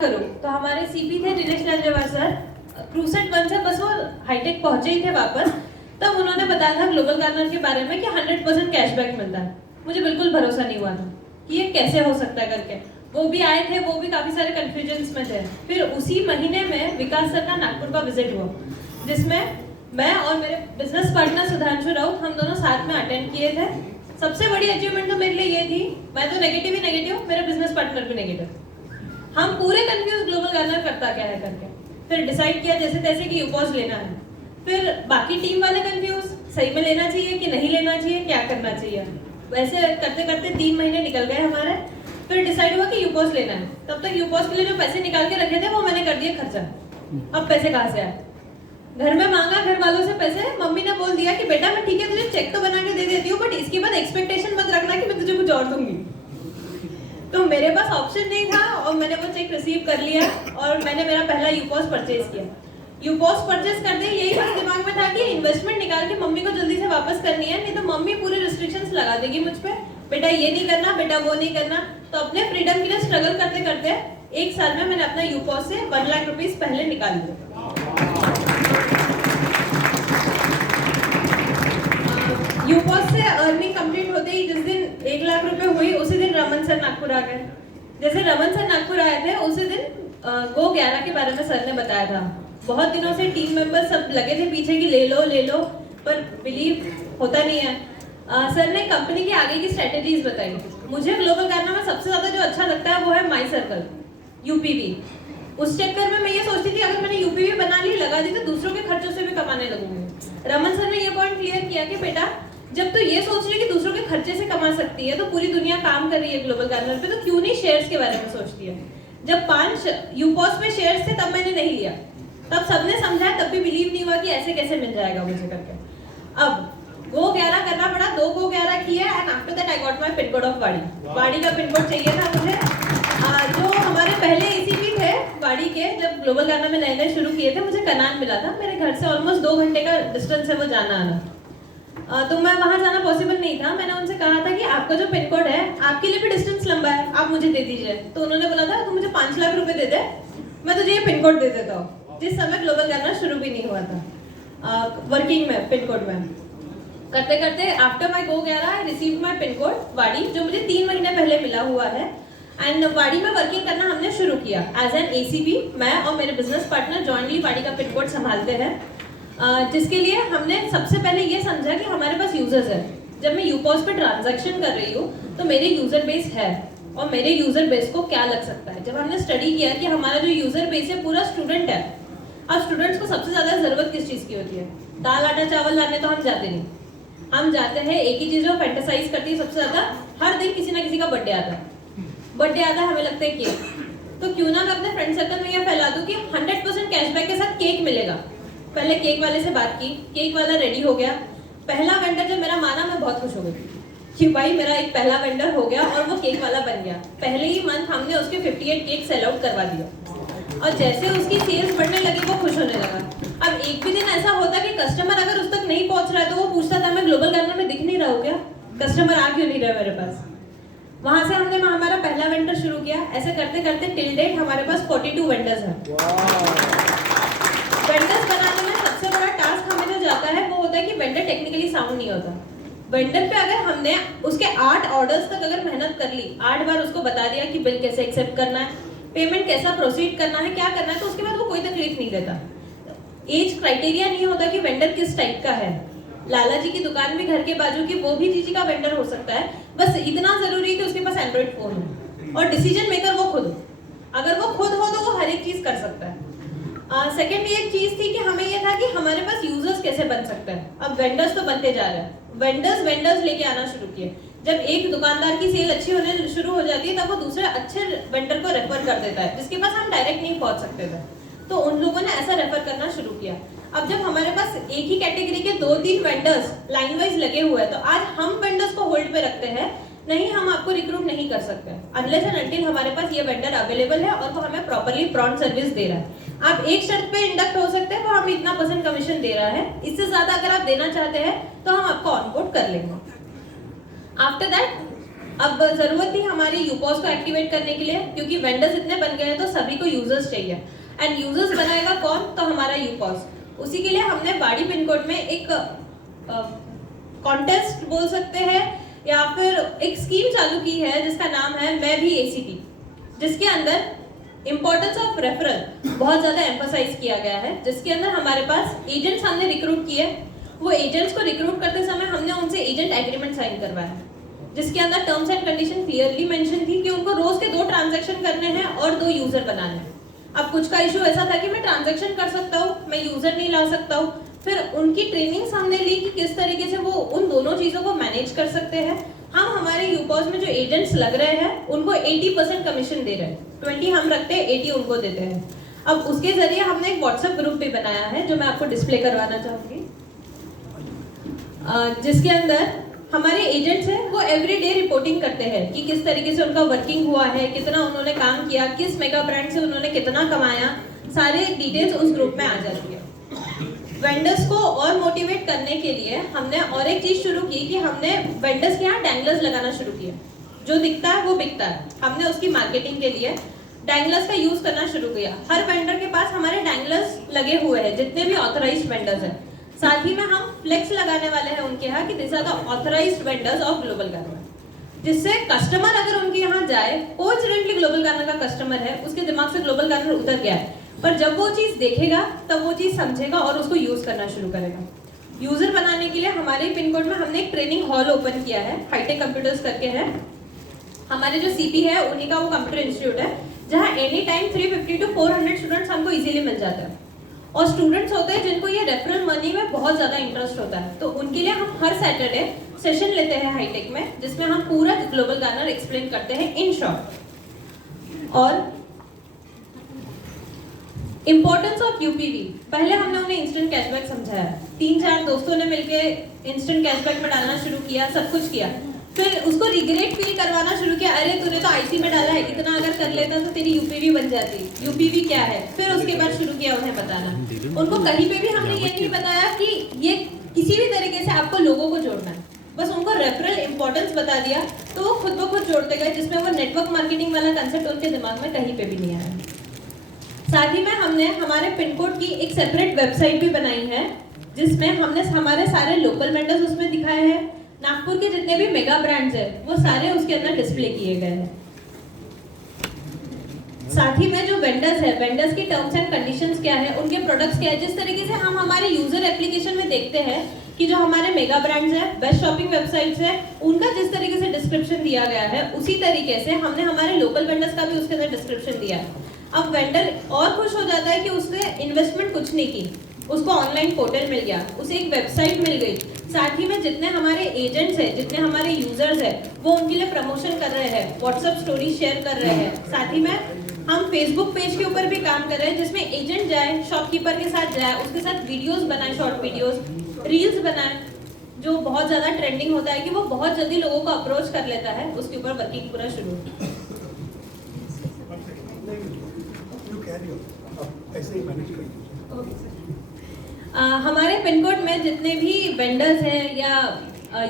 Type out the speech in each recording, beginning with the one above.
करूं तो हमारे सीपी थे दिनेश लांजेवार सर, क्रूसेट 1 से बस वो हाईटेक पहुंचे ही थे वापस, तब उन्होंने बताया था ग्लोबल गार्नर के बारे में कि 100% कैशबैक मिलता है। मुझे बिल्कुल भरोसा नहीं हुआ था कि ये कैसे हो सकता है करके। वो भी आए थे, वो भी काफी सारे कंफ्यूजन्स में थे। फिर उसी महीने में विकास सर का नागपुर का विजिट हुआ, जिसमें मैं और मेरे बिजनेस पार्टनर सुधांशु राउत हम दोनों साथ में अटेंड किए थे। सबसे बड़ी अचीवमेंट तो मेरे लिए ये थी, मैं तो नेगेटिव ही नेगेटिव, मेरे बिजनेस पार्टनर भी नेगेटिव। हम पूरे कंफ्यूज ग्लोबल गार्नर करता क्या है करके। फिर डिसाइड किया जैसे तैसे कि यूपॉज लेना है। फिर बाकी टीम वाले कंफ्यूज, सही में लेना चाहिए कि नहीं लेना चाहिए, क्या करना चाहिए। वैसे करते करते 3 महीने निकल गए हमारे। फिर डिसाइड हुआ कि यूपॉज लेना है। तब तक यूपॉज के लिए जो पैसे निकाल के रखे थे वो मैंने कर दिए खर्चा। अब पैसे कहाँ से आए? घर में मांगा घर वालों से पैसे। मम्मी ने बोल दिया कि बेटा मैं ठीक है तुझे चेक तो बना के दे देती हूँ, बट इसके बाद एक्सपेक्टेशन मत रखना कि मैं तुझे कुछ और दूंगी। तो मेरे पास ऑप्शन नहीं था और मैंने वो चेक रिसीव कर लिया और मैंने मेरा पहला यूपॉस परचेज किया। यूपॉस परचेज करते यही बस दिमाग में था कि इन्वेस्टमेंट निकाल के मम्मी को जल्दी से वापस करनी है, नहीं तो मम्मी पूरे रिस्ट्रिक्शंस लगा देगी मुझ पे, बेटा ये नहीं करना, बेटा वो नहीं करना। तो अपने फ्रीडम के लिए स्ट्रगल करते करते 1 साल में मैंने अपना यूपॉस से 1 लाख रुपीज पहले निकाल लिया। यूपॉस से अर्निंग कंप्लीट होते ही जिस दिन 1 लाख रुपए हुई उसी दिन रमन सर नागपुर आ गए। जैसे रमन सर नागपुर आए थे उसी दिन गो 11 के बारे में सर ने बताया था। बहुत दिनों से टीम मेंबर सब लगे थे पीछे कि ले लो, पर बिलीव होता नहीं है। सर ने कंपनी की आगे की स्ट्रेटेजीज बताई। मुझे ग्लोबल गार्नर में सबसे ज्यादा जो अच्छा लगता है वो है माई सर्कल, यूपीवी। उस चक्कर में मैं ये सोचती थी अगर मैंने यूपीवी बना ली, लगा दी, तो दूसरों के खर्चों से भी कमाने लगूंगी। रमन सर ने ये पॉइंट क्लियर किया कि बेटा जब तो ये सोच रही है कि दूसरों के खर्चे से कमा सकती है, तो पूरी दुनिया काम कर रही है ग्लोबल गार्नर पे, तो क्यों नहीं शेयर्स के बारे में सोचती है। जब 5 यूपॉस में शेयर्स थे तब मैंने नहीं लिया, तब सबने समझा, तब भी बिलीव नहीं हुआ कि ऐसे कैसे मिल जाएगा मुझे करके। अब गो 11 करना पड़ा, 2 गो 11 किया and after that I got my pin code of वाड़ी का पिन कोड चाहिए था मुझे। जो हमारे पहले एसीपी थे वाड़ी के, जब ग्लोबल गार्नर में नए शुरू किए थे, मुझे कनान मिला था। मेरे घर से ऑलमोस्ट 2 घंटे का डिस्टेंस है वो जाना आना। तो मैं वहां जाना पॉसिबल नहीं था। मैंने उनसे कहा था कि आपका जो पिन कोड है, आपके लिए भी डिस्टेंस लंबा है, आप मुझे दे दीजिए। तो उन्होंने बोला था तू मुझे 5 लाख रुपए दे दे, मैं तुझे ये पिन कोड दे देता हूँ। जिस समय ग्लोबल गार्नर शुरू भी नहीं हुआ था वर्किंग में पिन कोड में। करते करते after my go 11 I receive my pin code वाड़ी, जो मुझे 3 महीने पहले मिला हुआ है। एंड वाड़ी में वर्किंग करना हमने शुरू किया एज एन एसीपी। मैं और मेरे बिजनेस पार्टनर जॉइंटली वाड़ी का पिन कोड संभालते हैं, जिसके लिए हमने सबसे पहले ये समझा कि हमारे पास यूजर्स है। जब मैं यूपॉस पे ट्रांजैक्शन कर रही हूँ तो मेरे यूजर बेस है और मेरे यूजर बेस को क्या लग सकता है। जब हमने स्टडी किया कि हमारा जो यूजर बेस है पूरा स्टूडेंट है। अब स्टूडेंट्स को सबसे ज्यादा जरूरत किस चीज की होती है? दाल आटा चावल लाने तो हम जाते नहीं, हम जाते हैं एक ही चीज जो फैंटेसाइज करती है सबसे ज्यादा, हर दिन किसी ना किसी का बर्थडे आता है। बर्थडे आता है, हमें लगता है केक, तो क्यों ना मैं अपने फ्रेंड सर्कल में ये फैला दूं कि 100% कैशबैक के साथ केक मिलेगा। पहले केक वाले से बात की, केक वाला रेडी हो गया। पहला वेंडर जब मेरा माना, मैं बहुत खुश हो गई कि भाई मेरा एक पहला वेंडर हो गया और वो केक वाला बन गया। पहले ही मंथ हमने उसके 58 केक सेल आउट करवा दिया और जैसे उसकी सेल्स बढ़ने लगी वो खुश होने लगा। अब एक भी दिन ऐसा होता कि कस्टमर अगर उस तक नहीं पहुंच रहा है तो वो पूछता था मैं ग्लोबल गार्नर में दिख नहीं रहा हूँ क्या, कस्टमर आ क्यों नहीं रहा मेरे पास। वहां से हमने हमारा पहला वेंडर शुरू किया। ऐसे करते करते टिल डेट हमारे पास 42 वेंडर्स हैं। वेंडर्स बनाने में सबसे बड़ा टास्क हमें जो जाता है वो होता है कि वेंडर टेक्निकली साउंड नहीं होता। वेंडर पे अगर हमने उसके 8 ऑर्डर्स तक अगर मेहनत कर ली, 8 बार उसको बता दिया कि बिल कैसे एक्सेप्ट करना है, पेमेंट कैसा प्रोसीड करना है, क्या करना है, तो उसके बाद वो कोई तकलीफ नहीं देता। एज क्राइटेरिया नहीं होता कि वेंडर किस टाइप का है। लाला जी की दुकान भी घर के बाजू की, वो भी जीजी का वेंडर हो सकता है, बस इतना जरूरी है कि उसके पास एंड्रॉइड फोन हो और डिसीजन मेकर वो खुद हो। अगर वो खुद हो तो वो हर एक चीज कर सकता है। सेकेंड एक चीज थी कि हमें ये था कि हमारे पास यूजर्स कैसे बन सकते हैं। अब वेंडर्स तो बनते जा रहे हैं, वेंडर्स लेके आना शुरू किए। जब एक दुकानदार की सेल अच्छी होने शुरू हो जाती है तब वो दूसरे अच्छे वेंडर को रेफर कर देता है जिसके पास हम डायरेक्ट नहीं पहुंच सकते थे, तो उन लोगों ने ऐसा रेफर करना शुरू किया। अब जब हमारे पास एक ही कैटेगरी के 2-3 वेंडर्स लाइन वाइज लगे हुए हैं तो आज हम वेंडर्स को होल्ड पे रखते हैं, नहीं हम आपको रिक्रूट नहीं कर सकते अनलेस एंड अनटिल हमारे पास ये वेंडर अवेलेबल है और वो हमें प्रॉपर्ली प्रॉम्प्ट सर्विस दे रहा है। आप एक शर्त पे इंडक्ट हो सकते हैं, वो हमें इतना % कमीशन दे रहा है, इससे ज्यादा अगर आप देना चाहते हैं तो हम आपको ऑनबोर्ड कर लेंगे। आफ्टर दैट अब जरूरत थी हमारी यूपॉस को एक्टिवेट करने के लिए, क्योंकि वेंडर्स इतने बन गए हैं तो सभी को यूजर्स चाहिए, एंड यूजर्स बनाएगा कौन? तो हमारा यूपॉस। उसी के लिए हमने बाड़ी पिन कोड में एक कॉन्टेस्ट बोल सकते हैं या फिर एक स्कीम चालू की है जिसका नाम है मैं भी एसीपी, जिसके अंदर इंपॉर्टेंस ऑफ रेफरल बहुत ज्यादा एम्फसाइज किया गया है, जिसके अंदर हमारे पास एजेंट्स हमने रिक्रूट किए। वो एजेंट्स को रिक्रूट करते समय हमने उनसे एजेंट एग्रीमेंट साइन करवाया, जिसके अंदर terms and condition clearly mention थी कि उनको रोज के 2 ट्रांजैक्शन करने हैं और 2 यूजर बनाने हैं। अब कुछ का इशू ऐसा था कि मैं ट्रांजैक्शन कर सकता हूँ, मैं यूजर नहीं ला सकता हूँ। फिर उनकी ट्रेनिंग्स हमने ली कि किस तरीके से वो उन दोनों चीजों को मैनेज कर सकते हैं। हम हमारे यूपॉस में जो एजेंट्स लग रहे हैं उनको 80% कमीशन दे रहे हैं, 20 हम रखते हैं, 80 उनको देते हैं। अब उसके जरिए हमने एक व्हाट्सएप ग्रुप भी बनाया है जो मैं आपको डिस्प्ले करवाना चाहूंगी, जिसके अंदर हमारे एजेंट्स हैं वो एवरीडे रिपोर्टिंग करते हैं कि किस तरीके से उनका वर्किंग हुआ है, कितना उन्होंने काम किया, किस मेगा ब्रांड से उन्होंने कितना कमाया, सारे डिटेल्स उस ग्रुप में आ जाती है। वेंडर्स को और मोटिवेट करने के लिए हमने और एक चीज शुरू की कि हमने वेंडर्स के यहाँ डैंगलर्स लगाना शुरू किया। जो दिखता है वो बिकता है। हमने उसकी मार्केटिंग के लिए डैंगलर्स का यूज करना शुरू किया। हर वेंडर के पास हमारे डैंगलर्स लगे हुए हैं, जितने भी ऑथराइज्ड वेंडर्स हैं। साथ ही में हम फ्लेक्स लगाने वाले हैं उनके यहाँ कि this are the authorised vendors of Global Garner, जिससे कस्टमर अगर उनके यहाँ जाए, कोइंसिडेंटली ग्लोबल गार्नर का कस्टमर है, उसके दिमाग से ग्लोबल गार्नर उतर गया है, पर जब वो चीज देखेगा तब वो चीज समझेगा और उसको यूज करना शुरू करेगा। यूजर बनाने के लिए हमारे पिन कोड में हमने एक ट्रेनिंग हॉल ओपन किया है, हाईटेक कंप्यूटर्स करके है। हमारे जो सीपी है उन्हीं का वो कंप्यूटर इंस्टीट्यूट है, जहाँ एनी टाइम 350 to 400 स्टूडेंट्स हमको इजीली मिल जाते हैं। और स्टूडेंट्स होते हैं जिनको ये रेफरल मनी में बहुत ज्यादा इंटरेस्ट होता है, तो उनके लिए हम हर सैटरडे सेशन लेते हैं हाईटेक में, जिसमें हम पूरा ग्लोबल गार्नर एक्सप्लेन करते हैं इन शॉर्ट। और इंपॉर्टेंस ऑफ यूपीवी, पहले हमने उन्हें इंस्टेंट कैशबैक समझाया, 3-4 दोस्तों ने मिलकर इंस्टेंट कैशबैक में डालना शुरू किया, सब कुछ किया। फिर उसको रिग्रेट फील करवाना शुरू किया, अरे तूने तो आईसी में डाला है, इतना अगर कर लेता तो तेरी यूपीवी बन जाती। यूपीवी क्या है? फिर उसके बाद शुरू किया उन्हें बताना। उनको कहीं पे भी हमने ये नहीं बताया कि ये किसी भी तरीके से आपको लोगों को जोड़ना है, बस उनको रेफरल इंपॉर्टेंस बता दिया, तो वो खुद ब खुद जोड़ते गए, जिसमें वो नेटवर्क मार्केटिंग वाला कंसेप्ट उनके दिमाग में कहीं पे भी नहीं आया। साथ ही में हमने हमारे पिन कोड की एक सेपरेट वेबसाइट भी बनाई है, जिसमें हमने हमारे सारे लोकल वेंडर्स उसमें दिखाए हैं। नागपुर के जितने भी मेगा ब्रांड्स हैं वो सारे उसके अंदर डिस्प्ले किए गए हैं। साथ ही में जो वेंडर्स है, वेंडर्स की टर्म्स एंड कंडीशंस क्या है, उनके प्रोडक्ट्स क्या है, जिस तरीके से हम हमारे यूजर एप्लीकेशन में देखते हैं कि जो हमारे मेगा ब्रांड्स हैं, बेस्ट शॉपिंग वेबसाइट्स हैं, उनका जिस तरीके से डिस्क्रिप्शन दिया गया है, उसी तरीके से हमने हमारे लोकल वेंडर्स का भी उसके अंदर डिस्क्रिप्शन दिया है। अब वेंडर और खुश हो जाता है कि उसने इन्वेस्टमेंट कुछ नहीं की, उसको ऑनलाइन पोर्टल मिल गया, उसे एक वेबसाइट मिल गई। साथ ही में जितने हमारे एजेंट्स हैं, जितने हमारे यूजर्स हैं, वो उनके लिए प्रमोशन कर रहे हैं, व्हाट्सएप स्टोरी शेयर कर रहे हैं। साथ ही में हम फेसबुक पेज के ऊपर भी काम कर रहे हैं, जिसमें एजेंट जाए, शॉपकीपर के साथ जाए, उसके साथ वीडियोस बनाए, शॉर्ट वीडियोस, रील्स बनाए, जो बहुत ज्यादा ट्रेंडिंग होता है कि वो बहुत जल्दी लोगों को अप्रोच कर लेता है, उसके ऊपर वर्किंग पूरा शुरू। ऐसे ही मैनेज करिए। हमारे पिन कोड में जितने भी वेंडर्स हैं या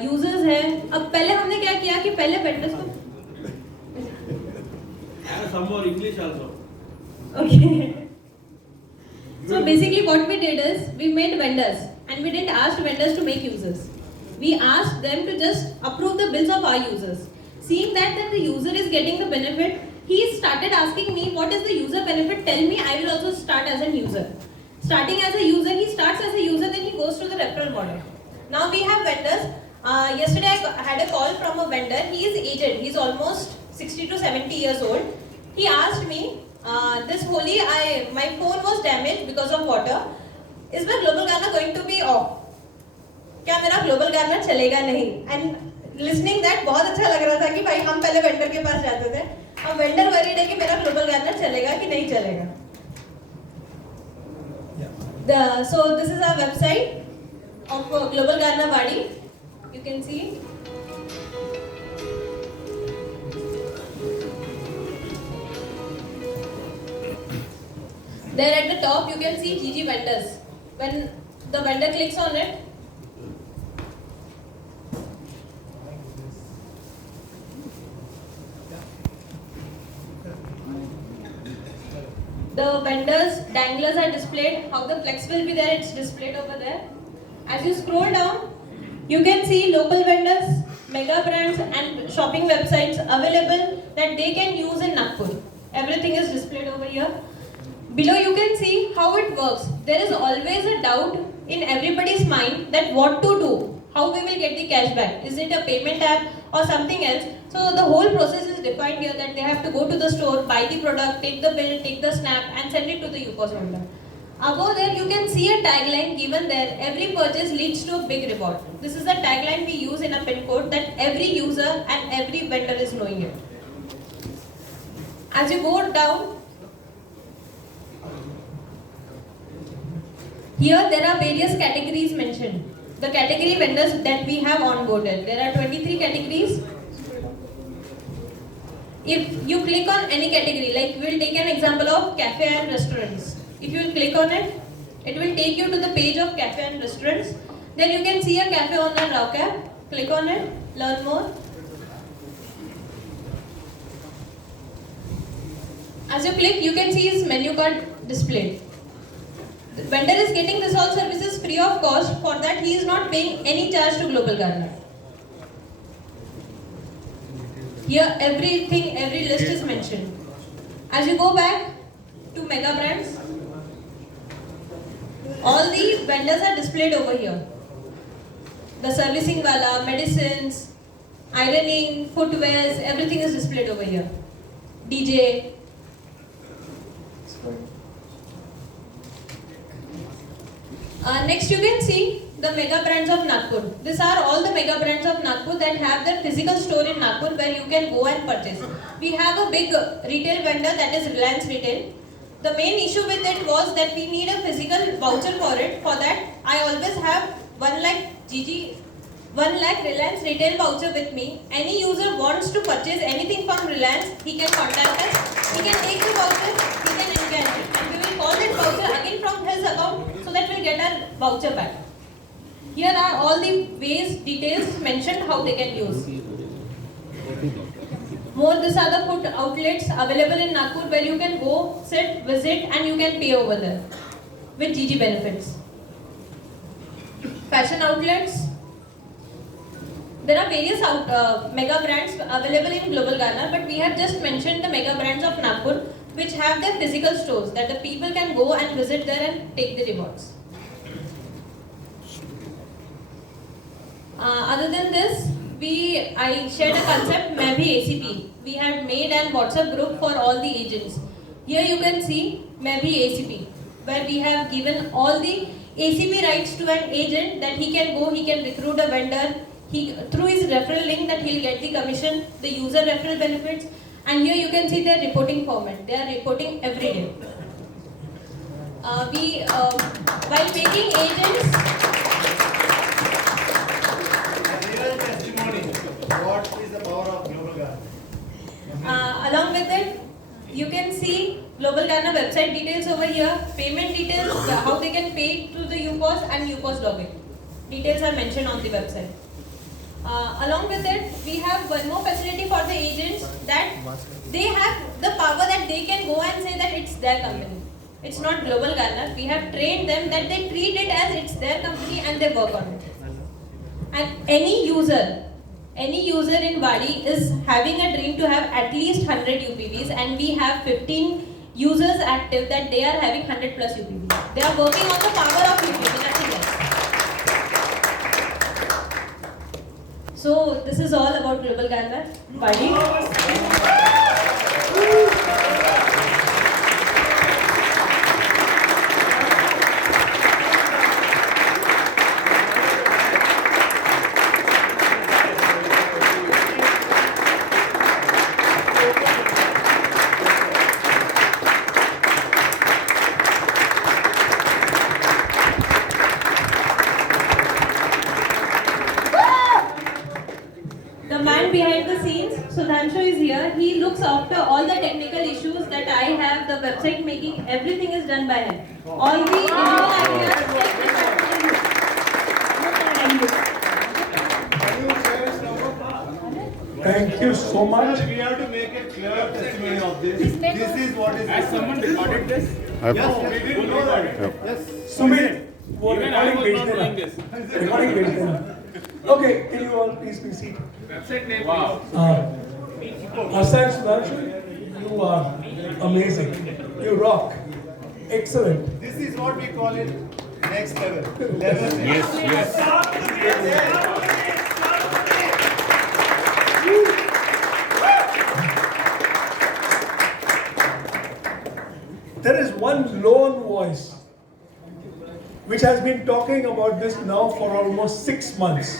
यूजर्स हैं, अब पहले हमने क्या किया कि पहले वेंडर्स को some more English also. Okay. So basically what we did is we made vendors and we didn't ask vendors to make users. We asked them to just approve the bills of our users. Seeing that the user is getting the benefit, he started asking me what is the user benefit, tell me, I will also start as a user. Starting as a user, he starts as a user, then he goes to the referral model. Now we have vendors. Yesterday I had a call from a vendor. He is aged. He is almost 60 to 70 years old. He asked me, this Holi, my phone was damaged because of water. Is my global garner going to be off? क्या मेरा global garner चलेगा नहीं? And listening that बहुत अच्छा लग रहा था कि भाई हम पहले vendor के पास जाते थे, अब vendor worried है कि मेरा global garner चलेगा कि नहीं चलेगा. So this is our website of Global Garner Badi. You can see. There at the top you can see GG vendors. When the vendor clicks on it, The vendors, danglers are displayed. How the flex will be there, it's displayed over there. As you scroll down, you can see local vendors, mega brands and shopping websites available that they can use in Nagpur. Everything is displayed over here. Below you can see how it works. There is always a doubt in everybody's mind that what to do, how we will get the cash back. Is it a payment app or something else? So the whole process is defined here that they have to go to the store, buy the product, take the bill, take the snap and send it to the UPOS vendor. Above there you can see a tagline given there, every purchase leads to a big reward. This is the tagline we use in a pin code that every user and every vendor is knowing it. As you go down, here there are various categories mentioned. The category vendors that we have onboarded. There are 23 categories. If you click on any category, like we'll take an example of cafe and restaurants. If you will click on it, it will take you to the page of cafe and restaurants. Then you can see a cafe owner RAWCAP. Click on it, learn more. As you click, you can see his menu card displayed. The vendor is getting this all services free of cost. For that, he is not paying any charge to Global Garner. Here, every list is mentioned. As you go back to mega brands, all the vendors are displayed over here. The servicing wala, medicines, ironing, footwears, everything is displayed over here. DJ. Next you can see the mega brands of Nagpur. These are all the mega brands of Nagpur that have their physical store in Nagpur where you can go and purchase. We have a big retail vendor that is Reliance Retail. The main issue with it was that we need a physical voucher for it. For that, I always have 1 lakh Reliance Retail voucher with me. Any user wants to purchase anything from Reliance, he can contact us. He can take the voucher, he can encash it. And we will call that voucher again from his account so that we'll get our voucher back. Here are all the ways, details mentioned how they can use. More, these are the food outlets available in Nagpur where you can go, sit, visit and you can pay over there with GG benefits. Fashion outlets. There are various mega brands available in Global Garner, but we have just mentioned the mega brands of Nagpur which have their physical stores that the people can go and visit there and take the rewards. Other than this, I shared a concept, Main Bhi ACP. We had made an WhatsApp group for all the agents. Here you can see Main Bhi ACP, where we have given all the ACP rights to an agent that he can go, he can recruit a vendor, through his referral link that he'll get the commission, the user referral benefits, and here you can see their reporting format. They are reporting every day. While making agents, real testimony. What is the power of Global Garner? along with it, you can see Global Garner website details over here, payment details, how they can pay to the UPOS and UPOS login. Details are mentioned on the website. Along with it, we have one more facility for the agents that they have the power that they can go and say that it's their company. It's not Global Garner. We have trained them that they treat it as it's their company and they work on it. And any user in Wadi is having a dream to have at least 100 UPVs, and we have 15 users active that they are having 100 plus UPVs. They are working on the power of UPV, nothing else. So this is all about Global Garner. Wadi. The man behind the scenes, Sudhanshu, is here. He looks after all the technical issues that I have, the website making, everything is done by him. All the engineering ideas, Thank you so much. We have to make a clear testimony of this. This is what is. Has someone recorded this? Yes, we didn't know that. Yes. Sumit, वो Even I recording was भेज not knowing देना. this. Recording भेज देना. Okay, can you all please be seated? Website name. Wow. Hassan Sudhanshu, you are amazing. You rock. Excellent. This is what we call it next level. Level. Yes, yes. There is one lone voice which has been talking about this now for almost 6 months.